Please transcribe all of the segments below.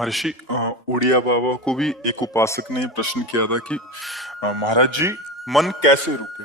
महर्षि उड़िया बाबा को भी एक उपासक ने प्रश्न किया था कि महाराज जी मन कैसे रुके।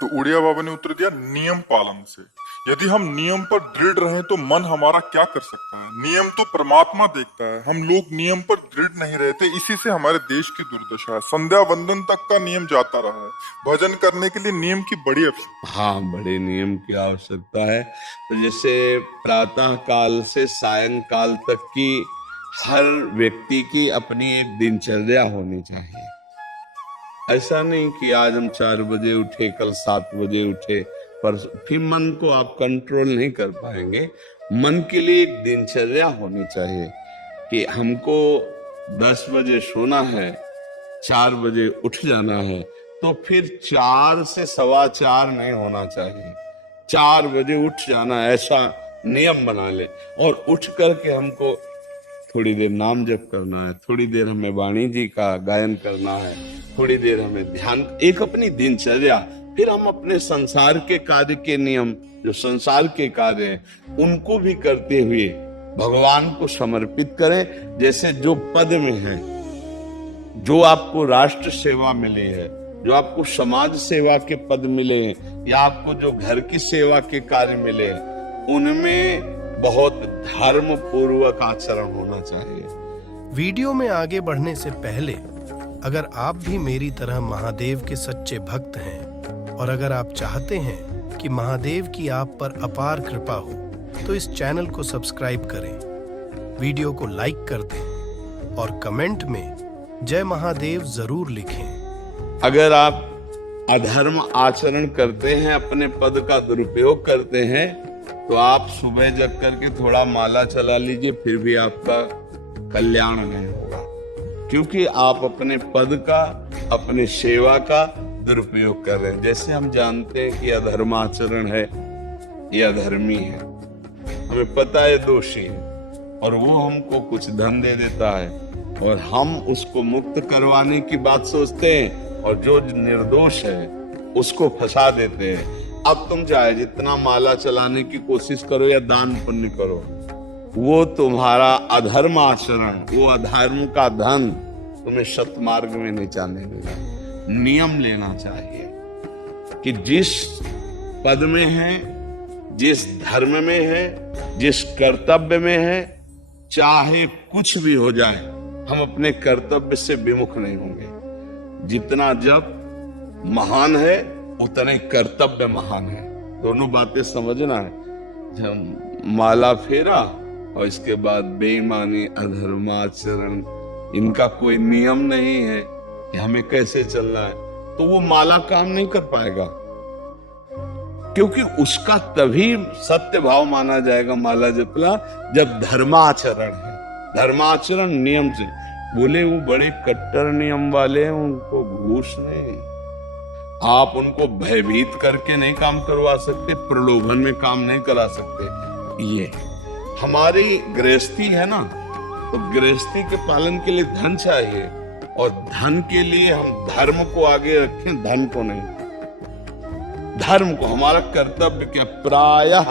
तो उड़िया बाबा ने उत्तर दिया, नियम पालन से। यदि हम नियम पर दृढ़ रहें तो मन हमारा क्या कर सकता है। नियम तो परमात्मा देखता है, हम लोग नियम पर दृढ़ नहीं रहते, इसी से हमारे देश की दुर्दशा है। संध्या वंदन तक का नियम जाता रहा है, भजन करने के लिए नियम की बड़ी आवश्यकता। हाँ, बड़े नियम की आवश्यकता है। तो जैसे प्रातः काल से सायंकाल तक की हर व्यक्ति की अपनी एक दिनचर्या होनी चाहिए। ऐसा नहीं कि आज हम 4 बजे उठे, कल 7 बजे उठे, पर फिर मन को आप कंट्रोल नहीं कर पाएंगे। मन के लिए एक दिनचर्या होनी चाहिए कि हमको 10 बजे सोना है, 4 बजे उठ जाना है, तो फिर 4 से 4:15 नहीं होना चाहिए, 4 बजे उठ जाना, ऐसा नियम बना ले। और उठ करके हमको थोड़ी देर नाम जप करना है, थोड़ी देर हमें वाणी जी का गायन करना है, थोड़ी देर हमें ध्यान, एक अपनी दिनचर्या। फिर हम अपने संसार के कार्य के नियम, जो संसार के कार्य हैं, उनको भी करते हुए भगवान को समर्पित करें। जैसे जो पद में है, जो आपको राष्ट्र सेवा मिली है, जो आपको समाज सेवा के पद मिले हैं, या आपको जो घर की सेवा के कार्य मिले हैं, उनमें बहुत धर्म पूर्वक आचरण होना चाहिए। वीडियो में आगे बढ़ने से पहले अगर आप भी मेरी तरह महादेव के सच्चे भक्त हैं और अगर आप चाहते हैं कि महादेव की आप पर अपार कृपा हो, तो इस चैनल को सब्सक्राइब करें, वीडियो को लाइक कर दें और कमेंट में जय महादेव जरूर लिखें। अगर आप अधर्म आचरण करते हैं, अपने पद का दुरुपयोग करते हैं, तो आप सुबह जग करके थोड़ा माला चला लीजिए, फिर भी आपका कल्याण नहीं होगा, क्योंकि आप अपने पद का, अपने सेवा का दुरुपयोग कर रहे हैं। जैसे हम जानते हैं कि अधर्माचरण है, ये अधर्मी है, हमें पता है दोषी है, और वो हमको कुछ धन दे देता है और हम उसको मुक्त करवाने की बात सोचते हैं, और जो निर्दोष है उसको फंसा देते हैं। अब तुम चाहे जितना माला चलाने की कोशिश करो या दान पुण्य करो, वो तुम्हारा अधर्म आचरण, वो अधर्म का धन तुम्हें सतमार्ग में नहीं जाने देगा। नियम लेना चाहिए कि जिस पद में है, जिस धर्म में है, जिस कर्तव्य में है, चाहे कुछ भी हो जाए, हम अपने कर्तव्य से विमुख नहीं होंगे। जितना जप महान है, उतने कर्तव्य महान है। दोनों बातें समझना है। जब माला फेरा और इसके बाद बेईमानी, अधर्माचरण, इनका कोई नियम नहीं है कि हमें कैसे चलना है, तो वो माला काम नहीं कर पाएगा, क्योंकि उसका तभी सत्य भाव माना जाएगा माला जपना जब धर्माचरण है। धर्माचरण नियम से। बोले वो बड़े कट्टर नियम वाले हैं, उनको घूस नहीं, आप उनको भयभीत करके नहीं काम करवा सकते, प्रलोभन में काम नहीं करा सकते। ये हमारी गृहस्थी है ना, तो गृहस्थी के पालन के लिए धन चाहिए, और धन के लिए हम धर्म को आगे रखें, धन को नहीं। धर्म को, हमारा कर्तव्य क्या, प्रायः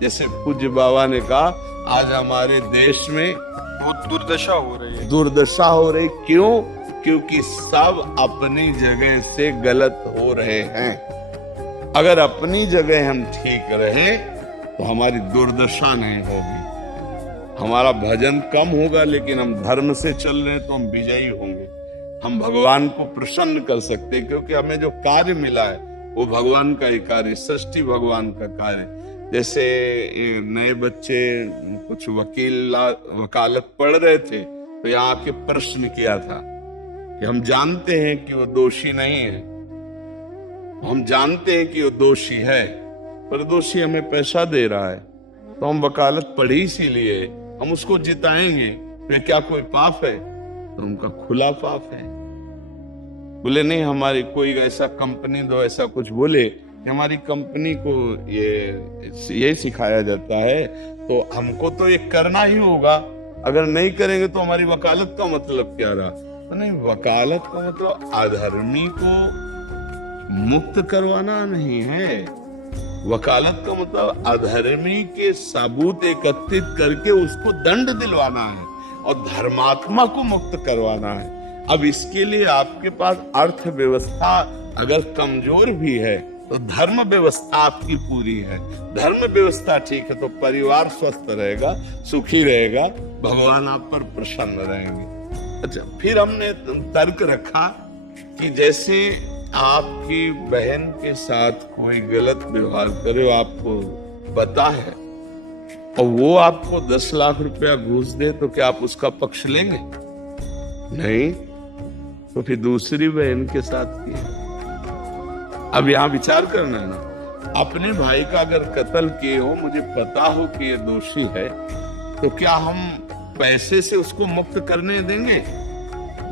जैसे पूज्य बाबा ने कहा, आज हमारे देश में बहुत दुर्दशा हो रही है। दुर्दशा हो रही, क्यों? क्योंकि सब अपनी जगह से गलत हो रहे हैं। अगर अपनी जगह हम ठीक रहे तो हमारी दुर्दशा नहीं होगी। हमारा भजन कम होगा, लेकिन हम धर्म से चल रहे हैं तो हम विजयी होंगे। हम भगवान को प्रसन्न कर सकते हैं, क्योंकि हमें जो कार्य मिला है वो भगवान का ही कार्य, सृष्टि भगवान का कार्य। जैसे नए बच्चे कुछ वकालत पढ़ रहे थे, तो यहाँ आके प्रश्न किया था कि हम जानते हैं कि वो दोषी नहीं है, हम जानते हैं कि वो दोषी है, पर दोषी हमें पैसा दे रहा है, तो हम वकालत पढ़ी इसीलिए, हम उसको जिताएंगे, फिर क्या कोई पाप है? तो उनका खुला पाप है। बोले नहीं, हमारी कोई ऐसा कंपनी दो, ऐसा कुछ बोले कि हमारी कंपनी को ये सिखाया जाता है, तो हमको तो ये करना ही होगा, अगर नहीं करेंगे तो हमारी वकालत का मतलब क्या रहा? तो नहीं, वकालत का मतलब अधर्मी को मुक्त करवाना नहीं है। वकालत का मतलब अधर्मी के सबूत एकत्रित करके उसको दंड दिलवाना है। और धर्मात्मा को मुक्त करवाना है। अब इसके लिए आपके पास अर्थव्यवस्था अगर कमजोर भी है तो धर्म व्यवस्था आपकी पूरी है। धर्म व्यवस्था ठीक है तो परिवार स्वस्थ रहेगा, सुखी रहेगा, भगवान आप पर प्रसन्न रहेंगे। अच्छा, फिर हमने तर्क रखा कि जैसे आपकी बहन के साथ कोई गलत व्यवहार करे, आपको पता है, और वो आपको 10 लाख रुपया घूस दे, तो क्या आप उसका पक्ष लेंगे? नहीं। तो फिर दूसरी बहन के साथ किया। अब यहां विचार करना है ना, अपने भाई का अगर कत्ल किए हो, मुझे पता हो कि ये दोषी है, तो क्या हम पैसे से उसको मुक्त करने देंगे?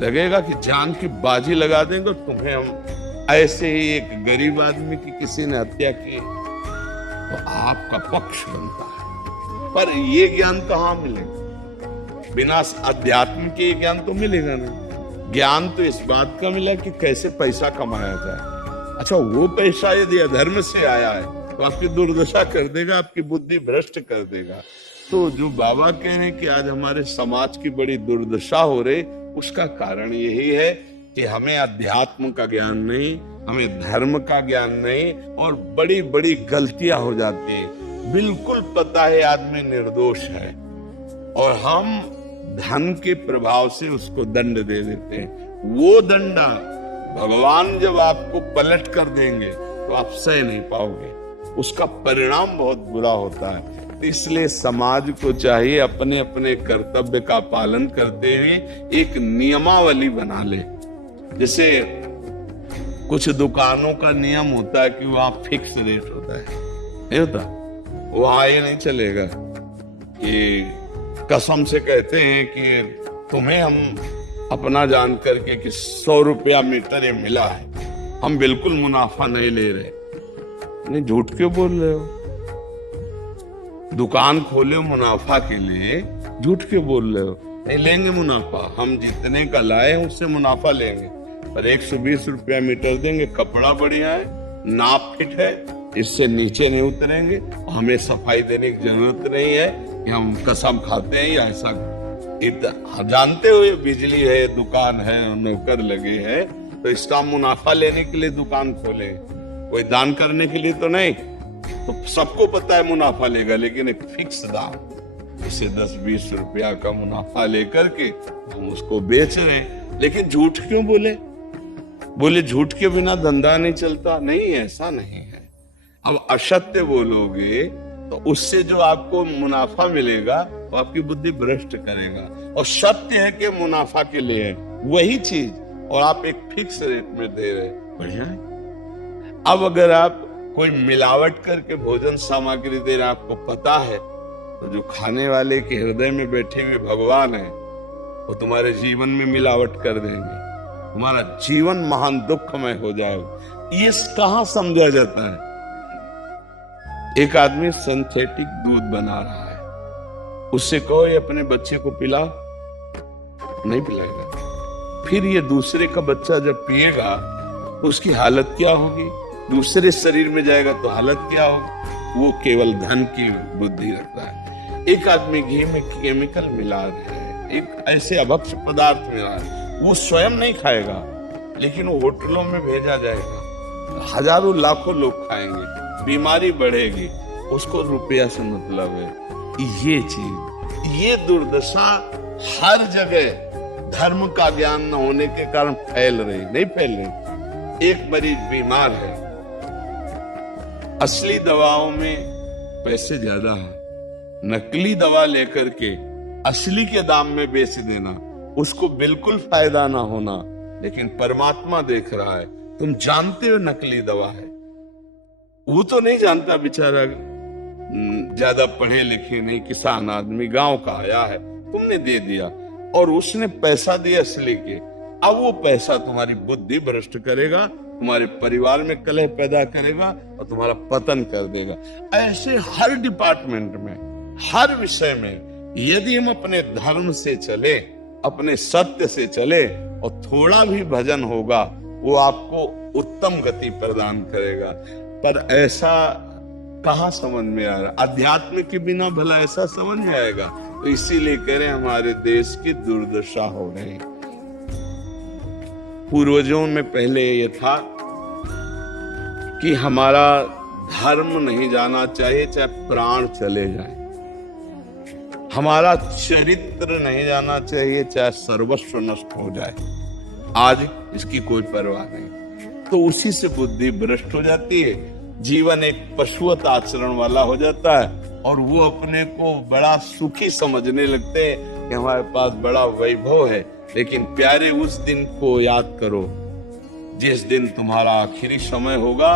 लगेगा कि जान की बाजी लगा देंगे तुम्हें हम। ऐसे ही एक गरीब आदमी की किसी ने हत्या की तो आपका पक्ष बनता है। पर ये ज्ञान कहाँ मिलेगा? बिना अध्यात्म के ज्ञान तो मिलेगा नहीं। ज्ञान तो इस बात का मिला कि कैसे पैसा कमाया जाए। अच्छा, वो पैसा यदि अधर्म से आया है तो आपकी दुर्दशा कर देगा, आपकी बुद्धि भ्रष्ट कर देगा। तो जो बाबा कह रहे हैं कि आज हमारे समाज की बड़ी दुर्दशा हो रही, उसका कारण यही है कि हमें अध्यात्म का ज्ञान नहीं, हमें धर्म का ज्ञान नहीं, और बड़ी बड़ी गलतियां हो जाती है। बिल्कुल पता है आदमी निर्दोष है और हम धन के प्रभाव से उसको दंड दे देते हैं। वो दंडा भगवान जब आपको पलट कर देंगे तो आप सह नहीं पाओगे, उसका परिणाम बहुत बुरा होता है। इसलिए समाज को चाहिए अपने अपने कर्तव्य का पालन करते हुए एक नियमावली बना ले। जैसे कुछ दुकानों का नियम होता है कि वहां फिक्स रेट होता है, नहीं होता? वहां ये नहीं चलेगा कि कसम से कहते हैं कि तुम्हें हम अपना जान करके कि 100 रुपया मीटर ये मिला है, हम बिल्कुल मुनाफा नहीं ले रहे। नहीं, झूठ क्यों बोल रहे हो? दुकान खोले हो मुनाफा के लिए, झूठ क्यों बोल रहे हो? नहीं लेंगे मुनाफा, हम जितने का लाए हैं उससे मुनाफा लेंगे, पर 120 रुपया मीटर देंगे। कपड़ा बढ़िया है, नाप फिट है, इससे नीचे नहीं उतरेंगे, हमें सफाई देने की जरूरत नहीं है कि हम कसम खाते हैं या ऐसा। जानते हो ये बिजली है, दुकान है, नौकर लगे हैं, तो इसका मुनाफा लेने के लिए दुकान खोले, कोई दान करने के लिए तो नहीं। तो सबको पता है मुनाफा लेगा, लेकिन एक फिक्स दाम, इसे 10-20 रुपया का मुनाफा लेकर के हम उसको बेच रहे हैं। लेकिन झूठ क्यों बोले? बोले झूठ के बिना धंधा नहीं चलता। नहीं, ऐसा नहीं है। अब असत्य बोलोगे तो उससे जो आपको मुनाफा मिलेगा वो आपकी बुद्धि भ्रष्ट करेगा, और सत्य है कि मुनाफा के लिए है वही चीज, और आप एक फिक्स रेट में दे रहे, बढ़िया है। अब अगर आप कोई मिलावट करके भोजन सामग्री दे रहे, आपको पता है, तो जो खाने वाले के हृदय में बैठे हुए भगवान है वो तुम्हारे जीवन में मिलावट कर देंगे, तुम्हारा जीवन महान दुखमय हो जाएगा। ये कहाँ समझा जाता है? एक आदमी सिंथेटिक दूध बना रहा है, उससे कहो ये अपने बच्चे को पिला, नहीं पिलाएगा। फिर ये दूसरे का बच्चा जब पिएगा तो उसकी हालत क्या होगी? दूसरे शरीर में जाएगा तो हालत क्या होगी? वो केवल धन की बुद्धि रखता है। एक आदमी घी में केमिकल मिला रहा है, एक ऐसे अभक्ष्य पदार्थ मिला रहा है, वो स्वयं नहीं खाएगा, लेकिन वो होटलों में भेजा जाएगा, हजारों लाखों लोग खाएंगे, बीमारी बढ़ेगी, उसको रुपया से मतलब है। ये चीज, ये दुर्दशा हर जगह धर्म का ज्ञान न होने के कारण फैल रही, नहीं फैल रही। एक मरीज बीमार है, असली दवाओं में पैसे ज्यादा है, नकली दवा लेकर के असली के दाम में बेच देना, उसको बिल्कुल फायदा ना होना। लेकिन परमात्मा देख रहा है, तुम जानते हो नकली दवा है, वो तो नहीं जानता बेचारा, ज्यादा पढ़े लिखे नहीं, किसान आदमी गांव का आया है, तुमने दे दिया और उसने पैसा दिया असली के। अब वो पैसा तुम्हारी बुद्धि भ्रष्ट करेगा, तुम्हारे परिवार में कलह पैदा करेगा और तुम्हारा पतन कर देगा। ऐसे हर डिपार्टमेंट में, हर विषय में यदि हम अपने धर्म से चले, अपने सत्य से चले और थोड़ा भी भजन होगा, वो आपको उत्तम गति प्रदान करेगा। पर ऐसा कहाँ समझ में आ रहा? अध्यात्म के बिना भला ऐसा समझ में आएगा? तो इसीलिए कह रहे हैं हमारे देश की दुर्दशा हो रही। पूर्वजों में पहले ये था कि हमारा धर्म नहीं जाना चाहिए चाहे प्राण चले जाए, हमारा चरित्र नहीं जाना चाहिए चाहे सर्वस्व नष्ट हो जाए। आज इसकी कोई परवाह नहीं, तो उसी से बुद्धि भ्रष्ट हो जाती है, जीवन एक पशुवत आचरण वाला हो जाता है और वो अपने को बड़ा सुखी समझने लगते हैं कि हमारे पास बड़ा वैभव है। लेकिन प्यारे, उस दिन को याद करो जिस दिन तुम्हारा आखिरी समय होगा,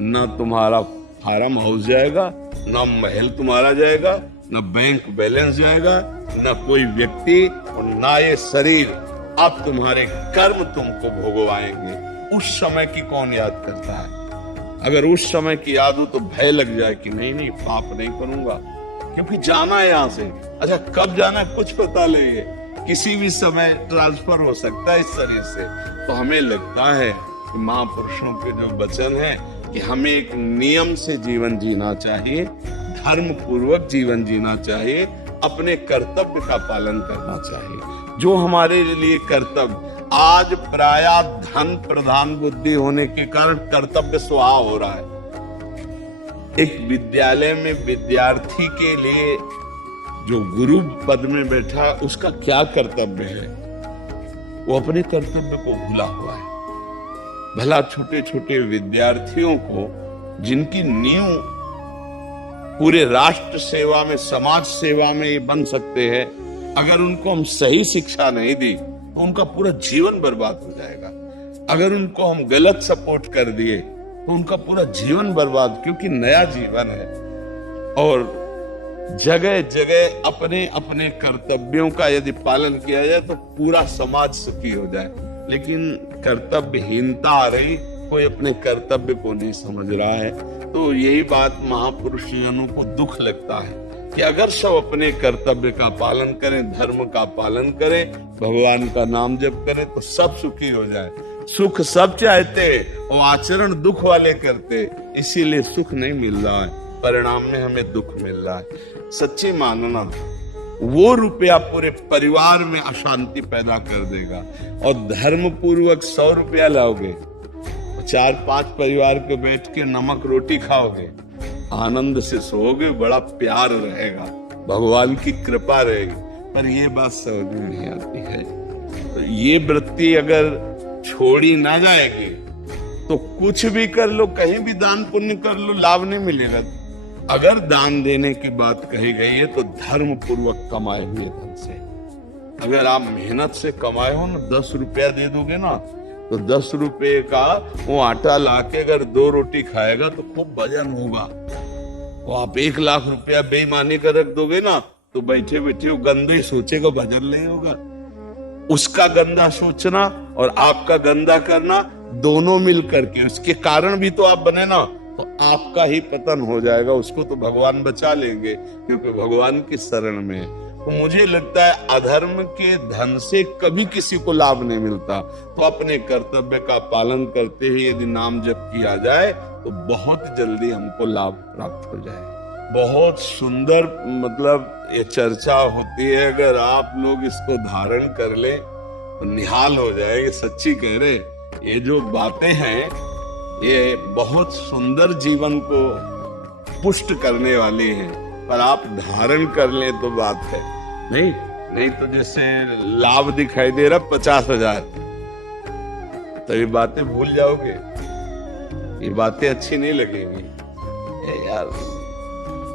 न तुम्हारा फार्म हाउस जाएगा, न महल तुम्हारा जाएगा, न बैंक बैलेंस जाएगा, न कोई व्यक्ति और न ये शरीर। अब तुम्हारे कर्म तुमको भोगवाएंगे। उस समय की कौन याद करता है? अगर उस समय की याद हो तो भय लग जाए कि नहीं पाप नहीं करूंगा, क्योंकि जाना है यहां से। अच्छा, कब जाना है कुछ पता नहीं है, किसी भी समय ट्रांसफर हो सकता है इस शरीर से। तो हमें लगता है कि महापुरुषों के जो वचन है कि हमें एक नियम से जीवन जीना चाहिए, धर्म पूर्वक जीवन जीना चाहिए, अपने कर्तव्य का पालन करना चाहिए। जो हमारे लिए कर्तव्य, आज प्राय धन प्रधान बुद्धि होने के कारण कर्तव्य स्वाहा हो रहा है। एक विद्यालय में विद्यार्थी के लिए जो गुरु पद में बैठा है उसका क्या कर्तव्य है? वो अपने कर्तव्य को भूला हुआ है। भला छोटे छोटे विद्यार्थियों को जिनकी नींव पूरे राष्ट्र सेवा में, समाज सेवा में ये बन सकते हैं, अगर उनको हम सही शिक्षा नहीं दी तो उनका पूरा जीवन बर्बाद हो जाएगा। अगर उनको हम गलत सपोर्ट कर दिए तो उनका पूरा जीवन बर्बाद, क्योंकि नया जीवन है। और जगह जगह अपने अपने कर्तव्यों का यदि पालन किया जाए तो पूरा समाज सुखी हो जाए। लेकिन कर्तव्यहीनता आ रही, कोई अपने कर्तव्य को नहीं समझ रहा है। तो यही बात महापुरुषजनों को दुख लगता है कि अगर सब अपने कर्तव्य का पालन करें, धर्म का पालन करें, भगवान का नाम जप करें तो सब सुखी हो जाए। सुख सब चाहते और आचरण दुख वाले करते, इसीलिए सुख नहीं मिल रहा है, परिणाम में हमें दुख मिल रहा है। सच्ची मानना, वो रुपया पूरे परिवार में अशांति पैदा कर देगा। और धर्म पूर्वक 100 रुपया लाओगे, 4-5 परिवार के बैठ के नमक रोटी खाओगे, आनंद से सोओगे, बड़ा प्यार रहेगा, भगवान की कृपा रहेगी। पर ये बात समझ में नहीं आती है। तो ये वृत्ति अगर छोड़ी ना जाएगी तो कुछ भी कर लो, कहीं भी दान पुण्य कर लो, लाभ नहीं मिलेगा। अगर दान देने की बात कही गई है तो धर्म पूर्वक कमाए हुए धन से। अगर आप मेहनत से कमाए हो ना, 10 रुपया दे दोगे ना, तो 10 रुपये का वो आटा लाके अगर 2 रोटी खाएगा तो खूब वजन होगा। तो आप 1 लाख रुपया बेईमानी का रख दोगे ना, तो बैठे बैठे वो गंदे सोचेगा, वजन नहीं होगा। उसका गंदा सोचना और आपका गंदा करना, दोनों मिल करके उसके कारण भी तो आप बने ना, तो आपका ही पतन हो जाएगा। उसको तो भगवान बचा लेंगे, क्योंकि भगवान की शरण में है। तो मुझे लगता है अधर्म के धन से कभी किसी को लाभ नहीं मिलता। तो अपने कर्तव्य का पालन करते हुए यदि नाम जप किया जाए तो बहुत जल्दी हमको लाभ प्राप्त हो जाए। बहुत सुंदर, मतलब ये चर्चा होती है, अगर आप लोग इसको धारण कर ले तो निहाल हो जाएंगे। सच्ची कह रहे, ये जो बातें हैं ये बहुत सुंदर जीवन को पुष्ट करने वाली हैं, पर आप धारण कर ले तो बात है। नहीं तो जैसे लाभ दिखाई दे रहा 50,000, तो ये बातें भूल जाओगे, ये बातें अच्छी नहीं लगेंगी। यार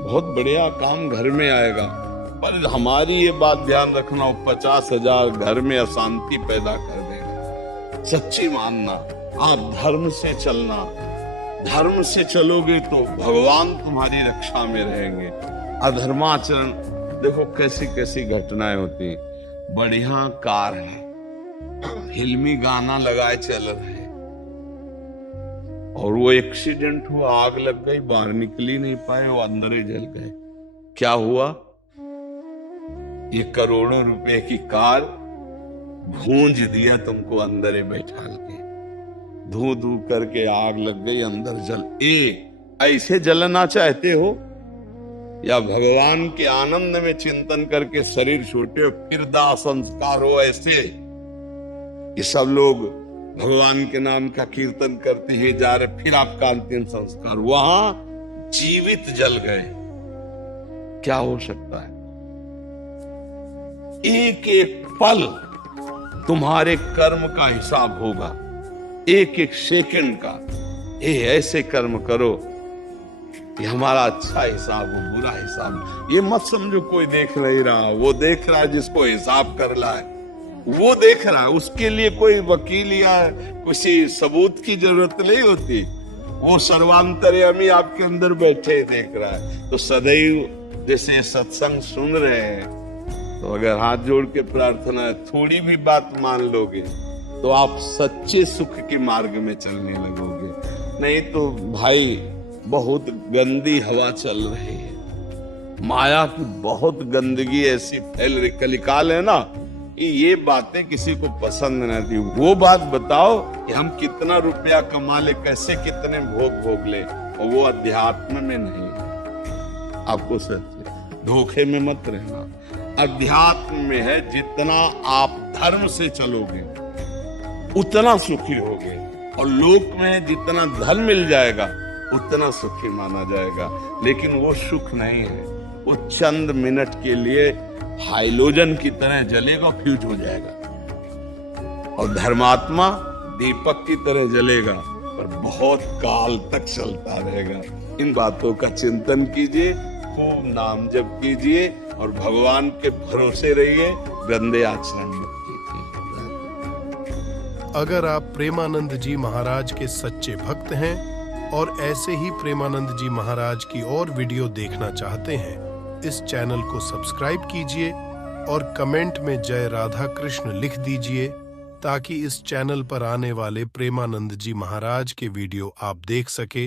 बहुत बढ़िया काम घर में आएगा, पर हमारी ये बात ध्यान रखना, 50,000 घर में अशांति पैदा कर देगा। सच्ची मानना, आप धर्म से चलना, धर्म से चलोगे तो भगवान तुम्हारी रक्षा में रहेंगे। अधर्माचरण, देखो कैसी कैसी घटनाएं होती हैं। बढ़िया कार है, फिल्मी गाना लगाए चल रहे, और वो एक्सीडेंट हुआ, आग लग गई, बाहर निकल ही नहीं पाए, वो अंदर ही जल गए। क्या हुआ? ये करोड़ों रुपए की कार भूंज दिया तुमको अंदर ही बैठा के, धू धू करके आग लग गई, अंदर जल। ऐसे जलना चाहते हो या भगवान के आनंद में चिंतन करके शरीर छूटे फिर दाह संस्कार हो, ऐसे कि सब लोग भगवान के नाम का कीर्तन करते हैं जा रहे, फिर आपका अंतिम संस्कार वहां जीवित जल गए, क्या हो सकता है? एक एक पल तुम्हारे कर्म का हिसाब होगा, एक एक सेकंड का। ऐसे कर्म करो कि हमारा अच्छा हिसाब हो, बुरा हिसाब। ये मत समझो कोई देख नहीं रहा, वो देख रहा है जिसको हिसाब करना है, वो देख रहा है। उसके लिए कोई वकील या किसी सबूत की जरूरत नहीं होती, वो सर्वांतर्यामी आपके अंदर बैठे देख रहा है। तो सदैव जैसे सत्संग सुन रहे हैं, तो अगर हाथ जोड़ के प्रार्थना है, थोड़ी भी बात मान लोगे तो आप सच्चे सुख के मार्ग में चलने लगोगे। नहीं तो भाई बहुत गंदी हवा चल रही है, माया की बहुत गंदगी ऐसी फैल रही। कलिकाल है ना, ये बातें किसी को पसंद न थी। वो बात बताओ कि हम कितना रुपया कमा ले, कैसे कितने भोग भोग ले, और वो अध्यात्म में नहीं है। आपको सच धोखे में मत रहना। अध्यात्म में है, जितना आप धर्म से चलोगे उतना सुखी होगे, और लोक में जितना धन मिल जाएगा उतना सुखी माना जाएगा। लेकिन वो सुख नहीं है, वो चंद मिनट के लिए हाइलोजन की तरह जलेगा, फ्यूज हो जाएगा। और धर्मात्मा दीपक की तरह जलेगा और बहुत काल तक चलता रहेगा। इन बातों का चिंतन कीजिए, खूब नाम जप कीजिए और भगवान के भरोसे रहिए, गंदे आचरण मत कीजिए। अगर आप प्रेमानंद जी महाराज के सच्चे भक्त हैं और ऐसे ही प्रेमानंद जी महाराज की और वीडियो देखना चाहते हैं, इस चैनल को सब्सक्राइब कीजिए और कमेंट में जय राधा कृष्ण लिख दीजिए, ताकि इस चैनल पर आने वाले प्रेमानंद जी महाराज के वीडियो आप देख सके।